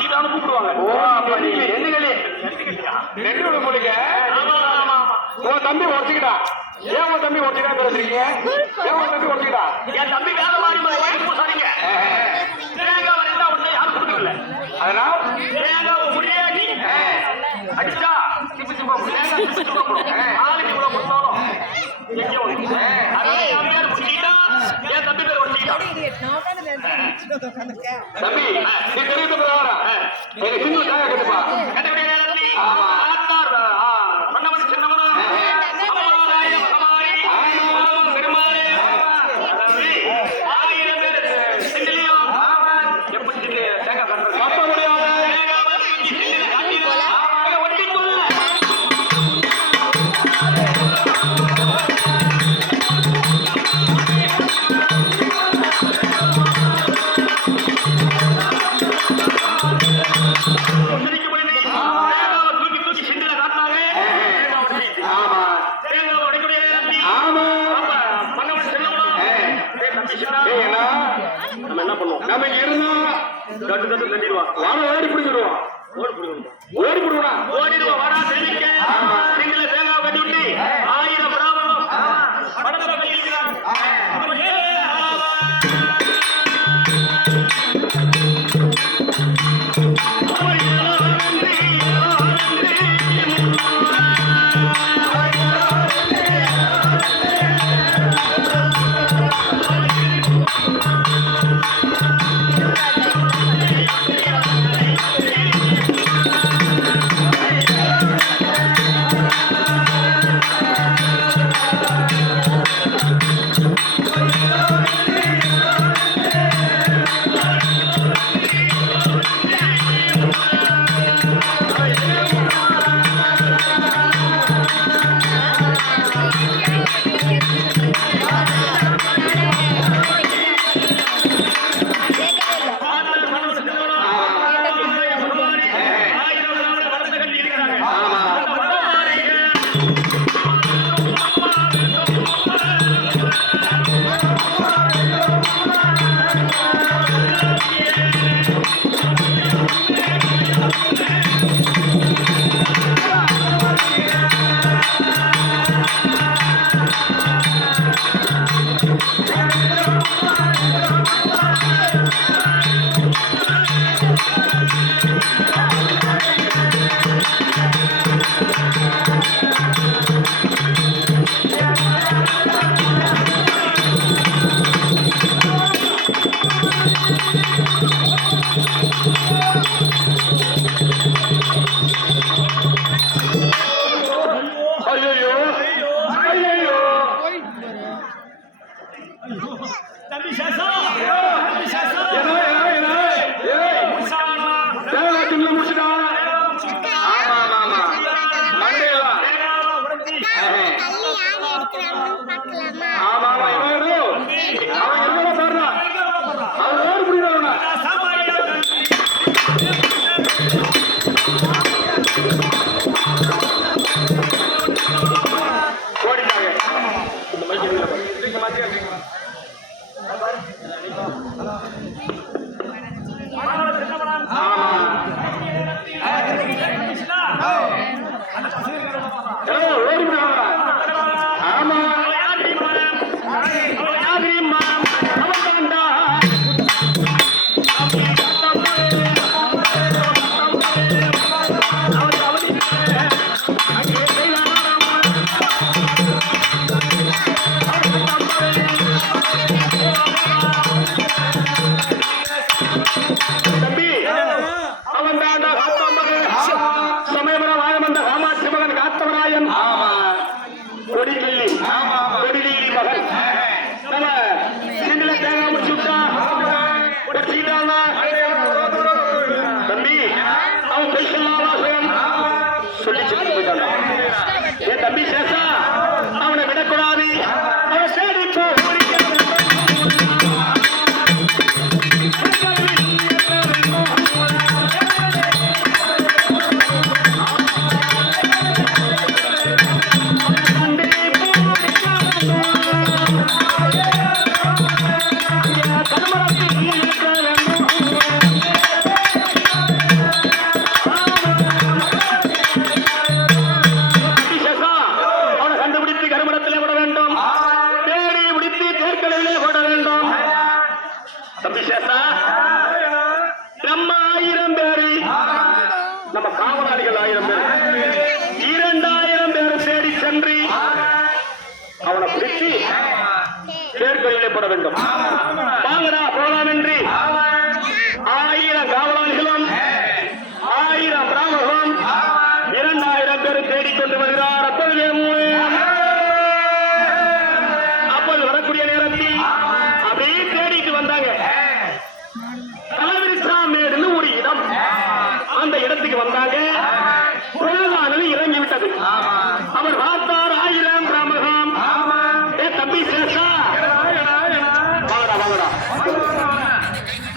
சீதான்னு கூப்பிடுவாங்க. உன் தம்பி உடச்சுக்கிட்டா. ஏன் உன் தம்பி உடச்சுக்கிட்டா தெரிஞ்சிருக்கீங்க? ஏன் உன் தம்பி உடச்சுக்கிட்டா? என் தம்பி வேலை மாறி பூசாரிங்க. தேங்காவை ரெண்டா ஒண்ணு யாரும் கொடுக்கல. அதனால தேங்காவை முடியாடி அடிச்சா சிப்பு சிப்பா ஆளுக்கு இவ்வளவு கொடுத்தாலும் என் தம்பி பேர் உடச்சுக்கிட்டான். தம்பி நீ தெரிவித்த பிரகாரம் எனக்கு ஹிந்து தேங்காய் கட்டுப்பா. நம்ம இருந்தா தட்டு தட்டு தட்டிடுவான். ஓடி பிடிச்சிடுவான். ஓடிடுவான். வாடா தெரிவிக்க நீங்களே தேங்காய் கட்டி விட்டு 1000 பிராமணம் படத்துல கையிலிருக்கிறாங்க. தம்பி சேஷா அவனை விடக்கூடாது. செய்யப்பட வேண்டும். வாங்கடா போகலாம் என்று 1000 காவலாளிகளும் 1000 பிராமணர்களும் 2000 பேர் தேடிக்கொண்டு வருகிறார். அப்போது வரக்கூடிய நேரத்தில் அப்படியே தேடிட்டு வந்தாங்க. தலைவிரிச்சாமேடுன்னு ஒரு இடம், அந்த இடத்துக்கு வந்தாங்க. பிரதானது இறங்கி விட்டது. அவர் பார்த்தார் 1000 பிராமணர்கள். தம்பி சேஷா வாங்கடா வாங்கடா,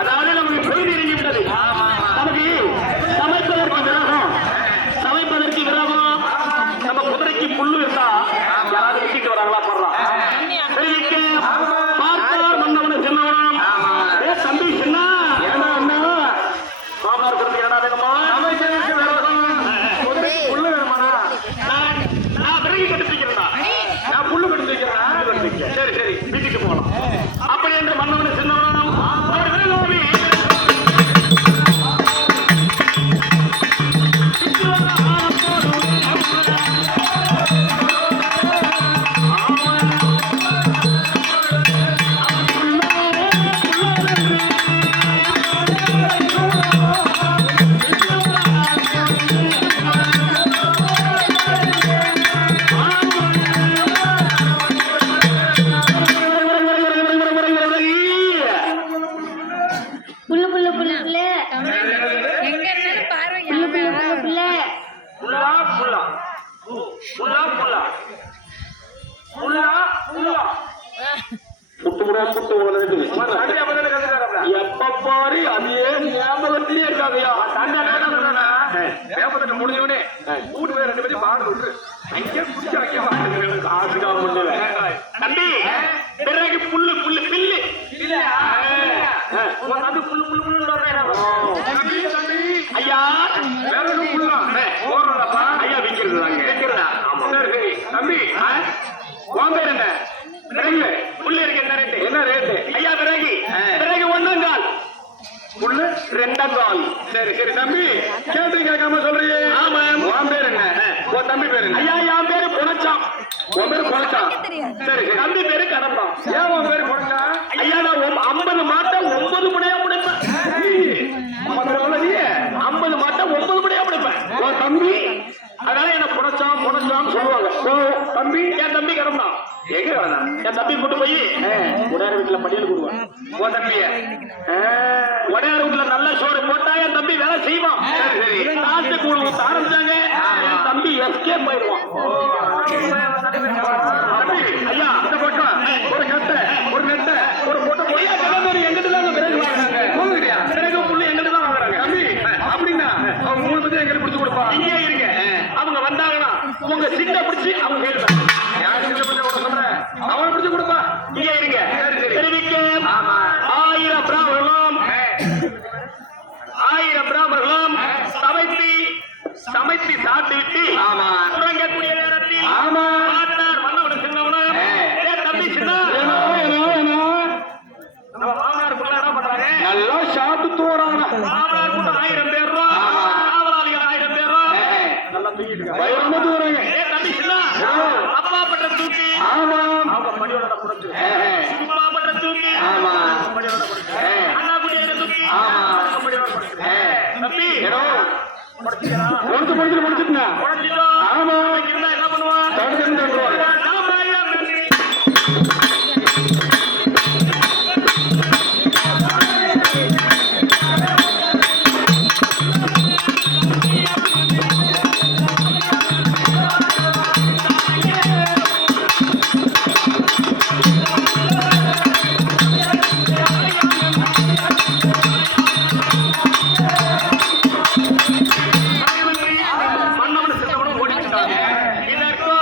அதாவது நமக்கு பொழுது இறங்கி விட்டது. நமக்கு சமைப்பதற்கு விரகம் நம்ம குதிரைக்கு புல்லு இருந்தா யாராவது விட்டுட்டு வராங்களா போடுறான். பார்த்தார் மன்னவன சின்னவனம். தம்பி சின்ன மாமனார் கொடுத்து என்னடா வேணுமா? சமைப்பதற்கு விரகம் குதிரைக்கு புல்லு வேணுமாண்ணா? நான் விறகு கட்டுப்பிக்கிறேன்டா, நான் புல்லு கட்டுப்பிக்கிறேன். சரி சரி வீட்டுக்கு போகலாம். அப்படி என்று மன்னவன சின்னவனம் அவர் விரகோவி எப்ப பாரு அதே ஞாபகத்திலே இருக்காங்கயா. வேப்பத்தை முடிஞ்சவனே கூட்டு போய் 2 பேரும் பாடு விட்டு அங்கே குடிச்சு தம்பி பிறகு புல்லு புல்லு பில்லு புல்லு புல்லு புல்லு ஐயா ஐயா விற்கிறது தம்பி உன் பேர் என்ன? புல்லு இருக்கு. என்ன ரேட்டு? என்ன ரேட்டு ஐயா? பிறகு பிறகு 1 புல்லு 2 சரி சரி தம்பி, கேட்டு கேட்காம சொல்றீங்க. ஆமா. உன் பேர் என்ன? உன் தம்பி பேரு ஐயா? என் பேரு பொனச்சாம். உன் பேரு பொனச்சாம். சரி தம்பி பேரு கடம்பம். ஏன் உன் பேரு பொனச்சா? ஐயா நான் 50 மாட்டை 9 முனையா முடிப்பேன். 50 மாட்டை 9 முனையா முடிப்பேன். உன் தம்பி அதனால என்ன புனச்சாம் புனச்சாம் சொல்லுவாங்க. தம்பி என் தம்பி கடம்பம். எங்க கடந்தா? என் தம்பி கூட்டு போய் உடையார் வீட்டுல படியல் கொடுவான். உன் தம்பிய உடையார் வீட்டுல நல்ல சோறு போட்டா என் தம்பி வேலை செய்வான். நாட்டு கூழ் ஊத்த ஆரம்பிச்சாங்க, என் தம்பி எஸ்கேப் ஆயிடுவான். ஐயா இந்த போட்டா ஒரு கட்டை ஒரு நெட்டை ஒரு போட்டை பொய்யா கிளம்பி எங்கிட்ட தான் பிறகு வாங்குறாங்க. பிறகு புள்ளி எங்கிட்ட தான் வாங்குறாங்க. தம்பி அப்படின்னா அவங்க 3 பத்தி எங்கிட்ட பிடிச்சு கொடுப்பான். இங்கே இருங்க, அவங்க வந்தாங்கன்னா உங்க சின்ன பிடிச்சி அவங்க கேட்பாங்க. யார் சின்ன பிடிச்ச சொல்றேன் அவனை பிடிச்சு கொடுப்பா. இங்கே இருங்க தெரிவிக்க 1000 பிராமணர்களும் சமைத்து சாப்பிட்டு விட்டு உறங்கக்கூடிய நேரத்தில் மன்னவன் சின்னவனும் தம்பி சின்ன நம்ம மாமனார் புள்ள என்ன பண்றாங்க? நல்லா சாப்பிட்டு தூராங்க. மாமனார் கூட்ட 1000 பேர் காவலாளிகள் 1000 பேர் நல்லா தூக்கிட்டு தூராங்க. தம்பி சின்ன அப்பா பண்ற தூக்கி அவங்க படியோட குடிச்சு அப்பா பண்ற தூக்கி படியோட குடிச்சு அண்ணா குடியோட தூக்கி படியோட குடிச்சு தம்பி முடிச்சுட்டுங்க. ஆமா இருந்தா என்ன பண்ணுவான்? இதற்கும்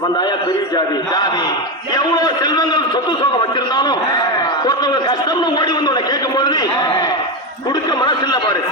வந்தாயா பெரிய ஜாதி ஜாதி எவ்வளவு செல்வங்கள் சொத்து சோகம் வச்சிருந்தாலும் ஒருத்தவங்க கஷ்டம்னு ஓடி வந்து உன்னை கேட்கும் பொழுது கொடுக்க மனசு இல்ல பாரு